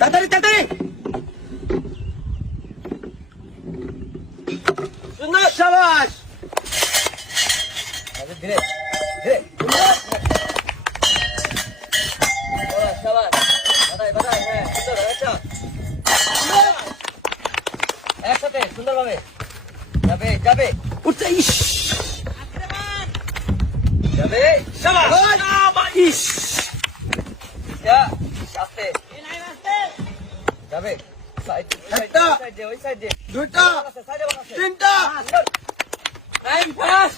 তাড়াতাড়ি তাড়াতাড়ি সুন্দর শাবাশ ধীরে ধীরে শাবাশ বাদাই বাদাই হ্যাঁ সুন্দর আচ্ছা একসাথে সুন্দরভাবে যাবে যাবে উঠছে ইস যাবে শাবাশ ইস আস্তে যাবে সাইড সাইড ওই সাইড দুইটা তিনটা নাইন পাস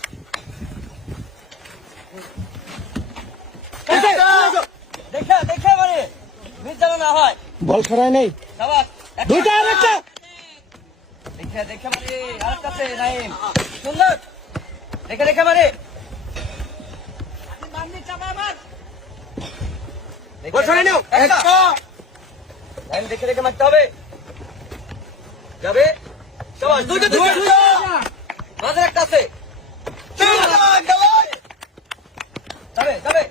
দেখা দেখা মানে মিস জানা না হয় বল খরায় নেই শাবাশ দুইটা আরেকটা দেখা দেখা মানে আরেকটা আছে নাইম সুন্দর দেখা দেখা মানে আপনি বান্দি চাপা মার বল ছড়াই নাও একটা লাইন দেখে দেখে মারতে হবে যাবে শাবাশ দুইটা দুইটা মাঝে একটা আছে যাবে যাবে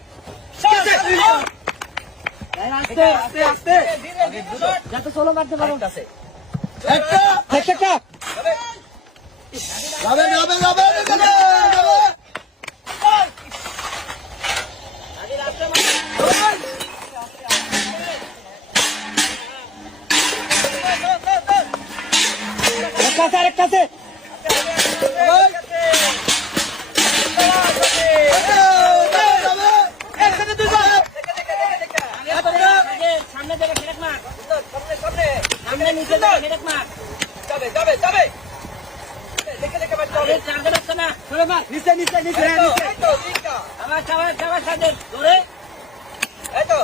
আস্তে আস্তে আস্তে যাতে সোলো মারতে পারো আছে একটা একটা যাবে যাবে যাবে যাবে আগে রাস্তা মার আরেকটা আছে সামনে থেকে সেরেক মার সামনে সামনে নিচে থেকে সেরেক মার যাবে যাবে যাবে দেখে দেখে মারতে হবে চার্জে লাগছে না সোলো মার নিচে নিচে নিচে এই তো তিনটা আবার চাবার চাবার সাথে ধরে এই তো